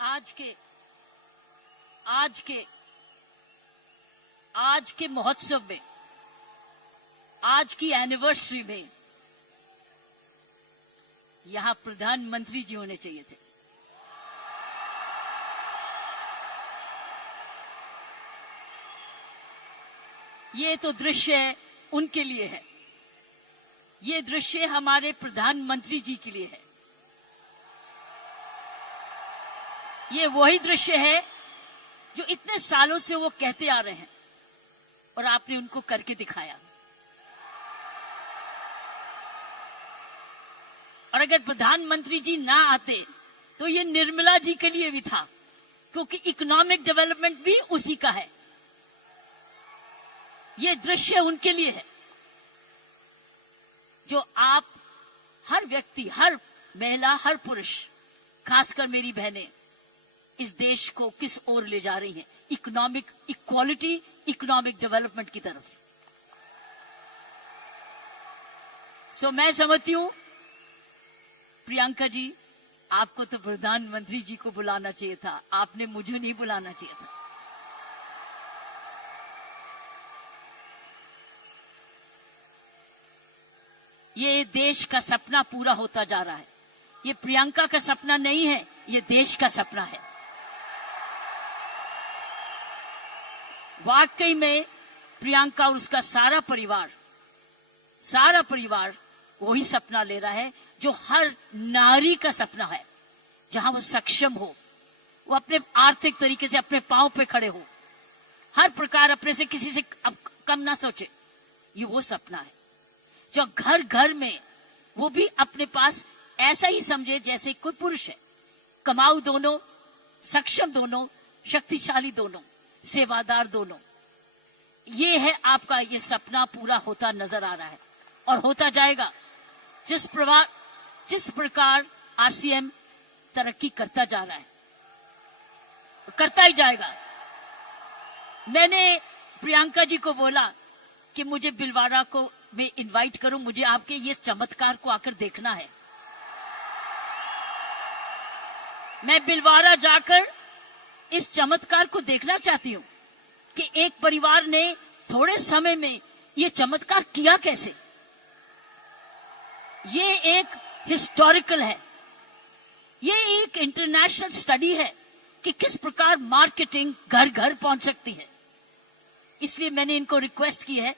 आज के महोत्सव में, आज की एनिवर्सरी में यहां प्रधानमंत्री जी होने चाहिए थे। ये तो दृश्य उनके लिए है, ये दृश्य हमारे प्रधानमंत्री जी के लिए है। ये वही दृश्य है जो इतने सालों से वो कहते आ रहे हैं और आपने उनको करके दिखाया। और अगर प्रधानमंत्री जी ना आते तो ये निर्मला जी के लिए भी था, क्योंकि इकोनॉमिक डेवलपमेंट भी उसी का है। ये दृश्य उनके लिए है जो आप हर व्यक्ति, हर महिला, हर पुरुष, खासकर मेरी बहनें इस देश को किस ओर ले जा रही हैं, इकोनॉमिक इक्वालिटी, इकोनॉमिक डेवलपमेंट की तरफ। सो मैं समझती हूं प्रियंका जी, आपको तो प्रधानमंत्री जी को बुलाना चाहिए था, आपने मुझे नहीं बुलाना चाहिए था। ये देश का सपना पूरा होता जा रहा है। ये प्रियंका का सपना नहीं है, ये देश का सपना है। वाकई में प्रियंका और उसका सारा परिवार वही सपना ले रहा है जो हर नारी का सपना है, जहां वो सक्षम हो, वो अपने आर्थिक तरीके से अपने पांव पे खड़े हो, हर प्रकार अपने से किसी से कम ना सोचे। ये वो सपना है जो घर घर में वो भी अपने पास ऐसा ही समझे जैसे कोई पुरुष है। कमाऊ दोनों, सक्षम दोनों, शक्तिशाली दोनों, सेवादार दोनों। ये है आपका, ये सपना पूरा होता नजर आ रहा है और होता जाएगा। जिस प्रकार आरसीएम तरक्की करता जा रहा है, करता ही जाएगा। मैंने प्रियंका जी को बोला कि मुझे बिलवाड़ा को मैं इनवाइट करूं, मुझे आपके ये चमत्कार को आकर देखना है। मैं बिलवाड़ा जाकर इस चमत्कार को देखना चाहती हूं कि एक परिवार ने थोड़े समय में ये चमत्कार किया कैसे। ये एक हिस्टोरिकल है, ये एक इंटरनेशनल स्टडी है कि किस प्रकार मार्केटिंग घर घर पहुंच सकती है। इसलिए मैंने इनको रिक्वेस्ट की है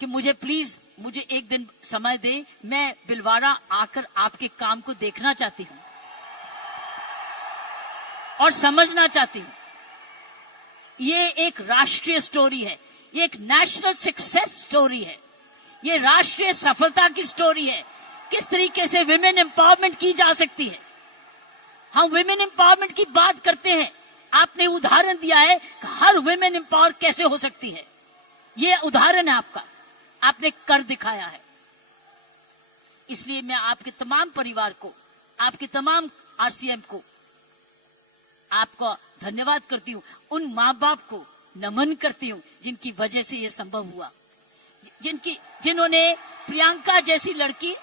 कि मुझे प्लीज, मुझे एक दिन समय दे, मैं बिलवाड़ा आकर आपके काम को देखना चाहती हूं और समझना चाहती हूं। ये एक राष्ट्रीय स्टोरी है, ये एक नेशनल सक्सेस स्टोरी है, ये राष्ट्रीय सफलता की स्टोरी है। किस तरीके से विमेन एम्पावरमेंट की जा सकती है। हम विमेन एम्पावरमेंट की बात करते हैं, आपने उदाहरण दिया है कि हर विमेन एम्पावर कैसे हो सकती है। ये उदाहरण है आपका, आपने कर दिखाया है। इसलिए मैं आपके तमाम परिवार को, आपके तमाम आरसीएम को, आपको धन्यवाद करती हूं। उन माँ बाप को नमन करती हूं जिनकी वजह से ये संभव हुआ, जिन्होंने प्रियंका जैसी लड़की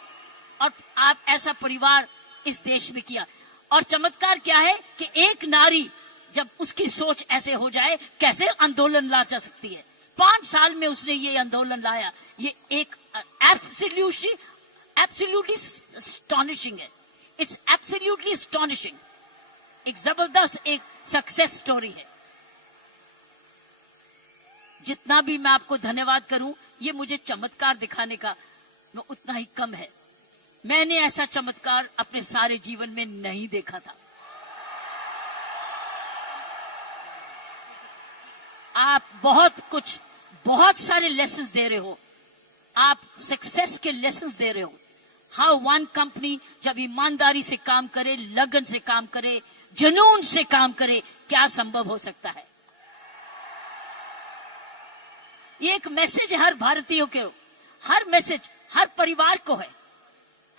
और आप ऐसा परिवार इस देश में किया। और चमत्कार क्या है कि एक नारी जब उसकी सोच ऐसे हो जाए, कैसे आंदोलन ला जा सकती है। 5 साल में उसने ये आंदोलन लाया। ये एक एब्सोल्युटली अस्टॉनिशिंग है। It's absolutely astonishing. एक जबरदस्त एक सक्सेस स्टोरी है। जितना भी मैं आपको धन्यवाद करूं, ये मुझे चमत्कार दिखाने का उतना ही कम है। मैंने ऐसा चमत्कार अपने सारे जीवन में नहीं देखा था। आप बहुत सारे लेसन्स दे रहे हो, आप सक्सेस के लेसन्स दे रहे हो। हाउ वन कंपनी जब ईमानदारी से काम करे, लगन से काम करे, जुनून से काम करे, क्या संभव हो सकता है। ये एक मैसेज है हर भारतीयों के, हर मैसेज हर परिवार को है।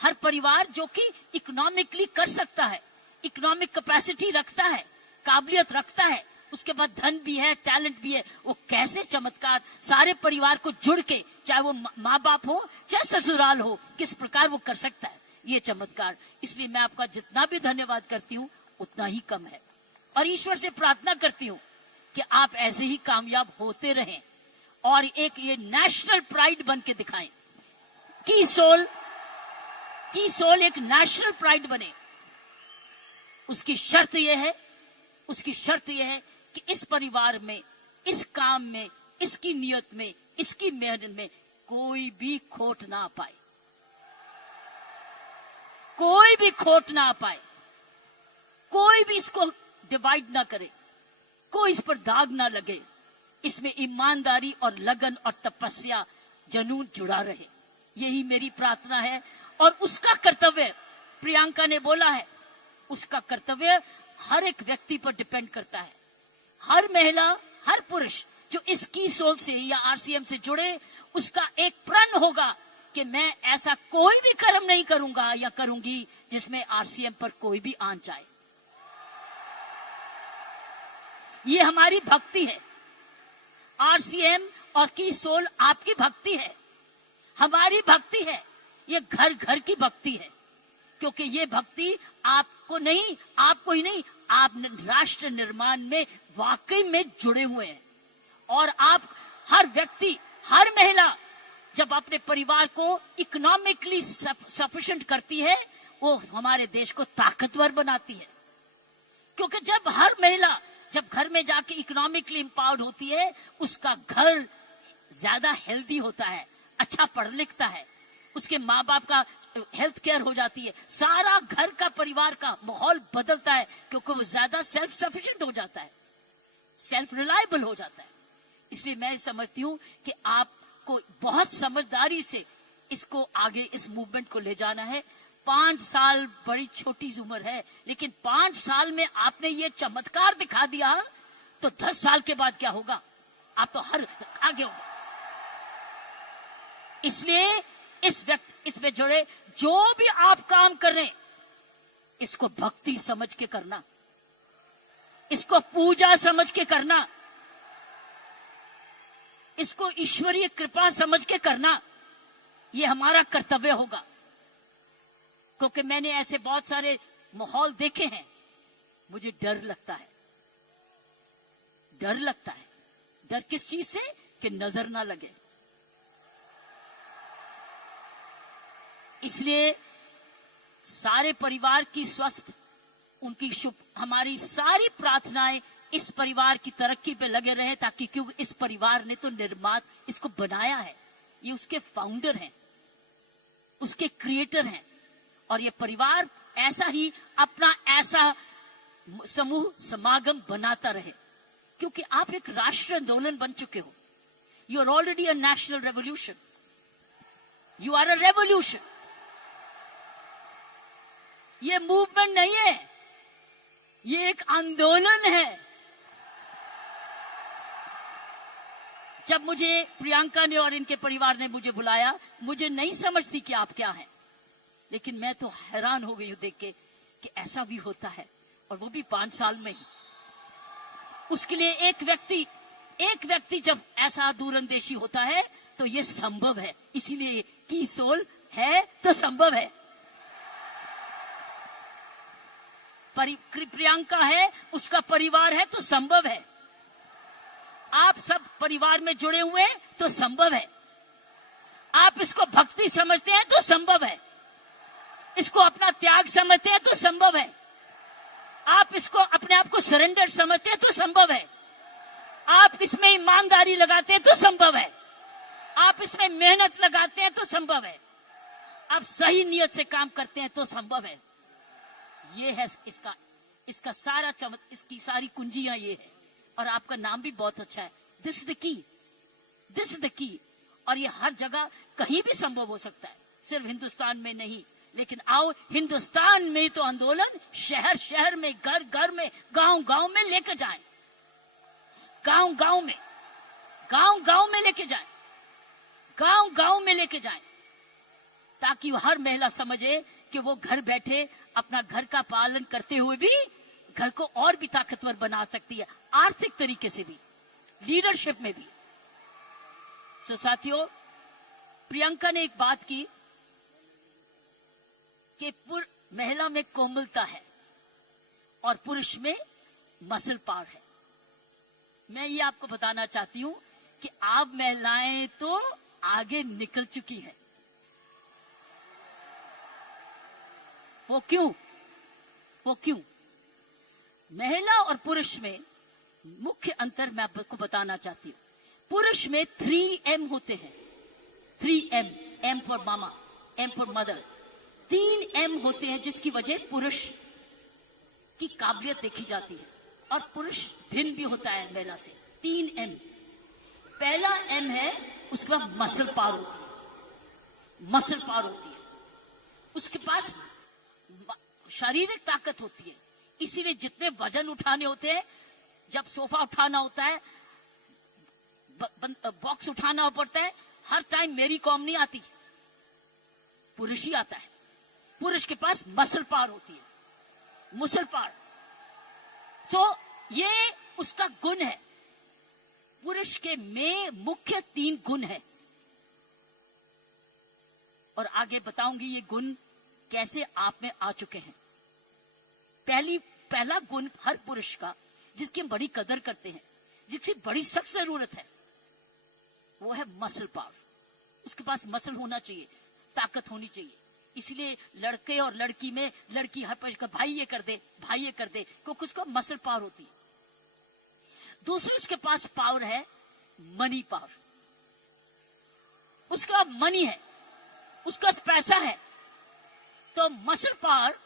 हर परिवार जो कि इकोनॉमिकली कर सकता है, इकोनॉमिक कैपेसिटी रखता है, काबिलियत रखता है, उसके बाद धन भी है, टैलेंट भी है, वो कैसे चमत्कार सारे परिवार को जुड़ के, चाहे वो माँ बाप हो चाहे ससुराल हो, किस प्रकार वो कर सकता है ये चमत्कार। इसलिए मैं आपका जितना भी धन्यवाद करती हूँ उतना ही कम है। और ईश्वर से प्रार्थना करती हूं कि आप ऐसे ही कामयाब होते रहें और एक ये नेशनल प्राइड बन के दिखाएं। की सोल एक नेशनल प्राइड बने। उसकी शर्त यह है कि इस परिवार में, इस काम में, इसकी नियत में, इसकी मेहनत में कोई भी खोट ना पाए, कोई भी खोट ना पाए, कोई भी इसको डिवाइड ना करे, कोई इस पर दाग ना लगे। इसमें ईमानदारी और लगन और तपस्या, जुनून जुड़ा रहे। यही मेरी प्रार्थना है। और उसका कर्तव्य, प्रियंका ने बोला है, उसका कर्तव्य हर एक व्यक्ति पर डिपेंड करता है। हर महिला, हर पुरुष जो इस की सोल से या आरसीएम से जुड़े, उसका एक प्रण होगा कि मैं ऐसा कोई भी कर्म नहीं करूंगा या करूंगी जिसमें आरसीएम पर कोई भी आंच जाए। ये हमारी भक्ति है। आरसीएम और की सोल आपकी भक्ति है, हमारी भक्ति है। ये घर घर की भक्ति है, क्योंकि ये भक्ति आपको ही नहीं, आप राष्ट्र निर्माण में वाकई में जुड़े हुए हैं। और आप हर व्यक्ति, हर महिला जब अपने परिवार को इकोनॉमिकली सफिशिएंट करती है, वो हमारे देश को ताकतवर बनाती है। क्योंकि जब हर महिला जब घर में जाके इकोनॉमिकली एम्पावर्ड होती है, उसका घर ज्यादा हेल्दी होता है, अच्छा पढ़ लिखता है, उसके माँ बाप का हेल्थ केयर हो जाती है, सारा घर का परिवार का माहौल बदलता है, क्योंकि वो ज्यादा सेल्फ सफिशिएंट हो जाता है, सेल्फ रिलायबल हो जाता है। इसलिए मैं समझती हूँ कि आपको बहुत समझदारी से इसको आगे, इस मूवमेंट को ले जाना है। 5 साल बड़ी छोटी उम्र है, लेकिन 5 साल में आपने ये चमत्कार दिखा दिया, तो 10 साल के बाद क्या होगा? आप तो हर आगे होगा। इसलिए इसमें जुड़े जो भी आप काम कर रहे हैं, इसको भक्ति समझ के करना, इसको पूजा समझ के करना, इसको ईश्वरीय कृपा समझ के करना। ये हमारा कर्तव्य होगा। क्योंकि मैंने ऐसे बहुत सारे माहौल देखे हैं, मुझे डर लगता है। डर किस चीज से? कि नजर ना लगे। इसलिए सारे परिवार की स्वस्थ, उनकी शुभ, हमारी सारी प्रार्थनाएं इस परिवार की तरक्की पे लगे रहे, ताकि क्योंकि इस परिवार ने तो इसको बनाया है, ये उसके फाउंडर हैं, उसके क्रिएटर हैं। और ये परिवार ऐसा ही अपना ऐसा समूह समागम बनाता रहे, क्योंकि आप एक राष्ट्रीय आंदोलन बन चुके हो। You are already a national revolution, you are a revolution. ये मूवमेंट नहीं है, ये एक आंदोलन है। जब मुझे प्रियंका ने और इनके परिवार ने मुझे बुलाया, मुझे नहीं समझती कि आप क्या हैं, लेकिन मैं तो हैरान हो गई हूं देख के कि ऐसा भी होता है, और वो भी 5 साल में ही। उसके लिए एक व्यक्ति जब ऐसा दूरंदेशी होता है तो ये संभव है। इसीलिए की सोल है तो संभव है। प्रियंका है, उसका परिवार है तो संभव है। आप सब परिवार में जुड़े हुए हैं तो संभव है। आप इसको भक्ति समझते हैं तो संभव है। इसको अपना त्याग समझते हैं तो संभव है। आप इसको अपने आप को सरेंडर समझते हैं तो संभव है। आप इसमें ईमानदारी लगाते हैं तो संभव है। आप इसमें मेहनत लगाते हैं तो संभव है। आप सही नियत से काम करते हैं तो संभव है। ये है इसका सारा इसकी सारी कुंजियां ये है। और आपका नाम भी बहुत अच्छा है, दिस इज द की। और ये हर जगह कहीं भी संभव हो सकता है, सिर्फ हिंदुस्तान में नहीं। लेकिन आओ, हिंदुस्तान में तो आंदोलन शहर शहर में, घर घर में, गांव गांव में लेकर जाएं, गांव गांव में लेके जाएं, ताकि हर महिला समझे कि वो घर बैठे अपना घर का पालन करते हुए भी घर को और भी ताकतवर बना सकती है, आर्थिक तरीके से भी, लीडरशिप में भी। साथियों, प्रियंका ने एक बात की कि महिला में कोमलता है और पुरुष में मसल पावर है। मैं ये आपको बताना चाहती हूं कि आप महिलाएं तो आगे निकल चुकी हैं। वो क्यों? महिला और पुरुष में मुख्य अंतर मैं आपको बताना चाहती हूं। पुरुष में 3M होते हैं। 3M, M for mama, M for mother. 3M होते हैं जिसकी वजह पुरुष की काबिलियत देखी जाती है, और पुरुष भिन्न भी होता है महिला से। 3M। पहला M है, उसका मसल पावर होती है। मसल पावर होती है, उसके पास शारीरिक ताकत होती है। इसीलिए जितने वजन उठाने होते हैं, जब सोफा उठाना होता है, बॉक्स उठाना पड़ता है, हर टाइम मेरी कॉम नहीं आती, पुरुष ही आता है। पुरुष के पास मसल पावर होती है, मसल पावर। ये उसका गुण है। पुरुष के में मुख्य 3 गुण है, और आगे बताऊंगी ये गुण कैसे आप में आ चुके हैं। पहला गुण हर पुरुष का, जिसकी हम बड़ी कदर करते हैं, जिसकी बड़ी सख्त जरूरत है, वो है मसल पावर। उसके पास मसल होना चाहिए, ताकत होनी चाहिए। इसलिए लड़के और लड़की में, लड़की हर पर का भाई ये कर दे, भाई ये कर दे, क्योंकि उसका मसल पावर होती है। दूसरी उसके पास पावर है मनी पावर। उसका मनी है, उसका पैसा है। तो मसल पावर